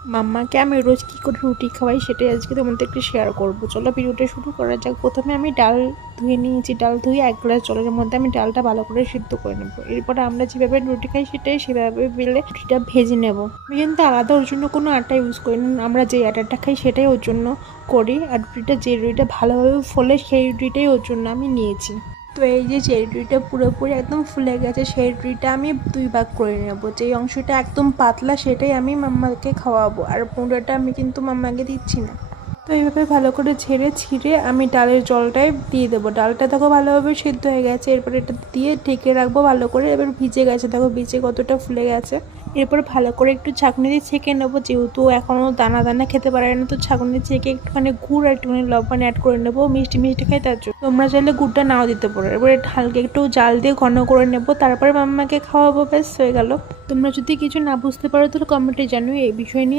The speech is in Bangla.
মাম্মাকে আমি রোজ কী করে রুটি খাওয়াই সেটাই আজকে তোমাদের একটু শেয়ার করবো। চলো ভিডিওটা শুরু করা যাক। প্রথমে আমি ডাল ধুয়ে নিয়েছি, ডাল ধুয়ে 1 গ্লাস জলের মধ্যে আমি ডালটা ভালো করে সিদ্ধ করে নেবো। এরপরে আমরা যেভাবে রুটি খাই সেভাবে বেলে রুটিটা ভেজে নেব। আমি কিন্তু আলাদা ওর জন্য কোনো আটা ইউজ করি না, আমরা যে আটাটা খাই সেটাই ওর জন্য করি। আর যে রুটিটা ভালোভাবে ফোলে সেই রুটিটাই ওর জন্য আমি নিয়েছি। তো এই যে রুটিটা পুরোপুরি একদম ফুলে গেছে, সেই রুটিটা আমি 2 ভাগ করে নেব। যেই অংশটা একদম পাতলা সেটাই আমি মাম্মাকে খাওয়াবো, আর পুরোটা আমি কিন্তু মাম্মাকে দিচ্ছি না। তো এইভাবে ভালো করে ছিঁড়ে আমি ডালের জলটায় দিয়ে দেবো। ডালটা দেখো ভালোভাবে সিদ্ধ হয়ে গেছে, এরপর এটা দিয়ে ঢেকে রাখবো ভালো করে। এবার ভিজে গেছে, দেখো ভিজে কতটা ফুলে গেছে। এরপর ভালো করে একটু ছাঁকনি দিয়ে ছেঁকে নেবো, যেহেতু এখনও দানা দানা খেতে পারে না, তো ছাঁকনি ছেঁকে একটুখানি গুড় আর একটুখানি লবণ অ্যাড করে নেবো, মিষ্টি মিষ্টি খাই তার জন্য। তোমরা চাইলে গুড়টা নাও দিতে পারো। এবার হালকা একটু জাল দিয়ে ঘন করে নেবো, তারপরে মাম্মাকে খাওয়াবো, ব্যাস হয়ে গেল। তোমরা যদি কিছু না বুঝতে পারো তাহলে কমেন্টে জানিও এই বিষয় নিয়ে।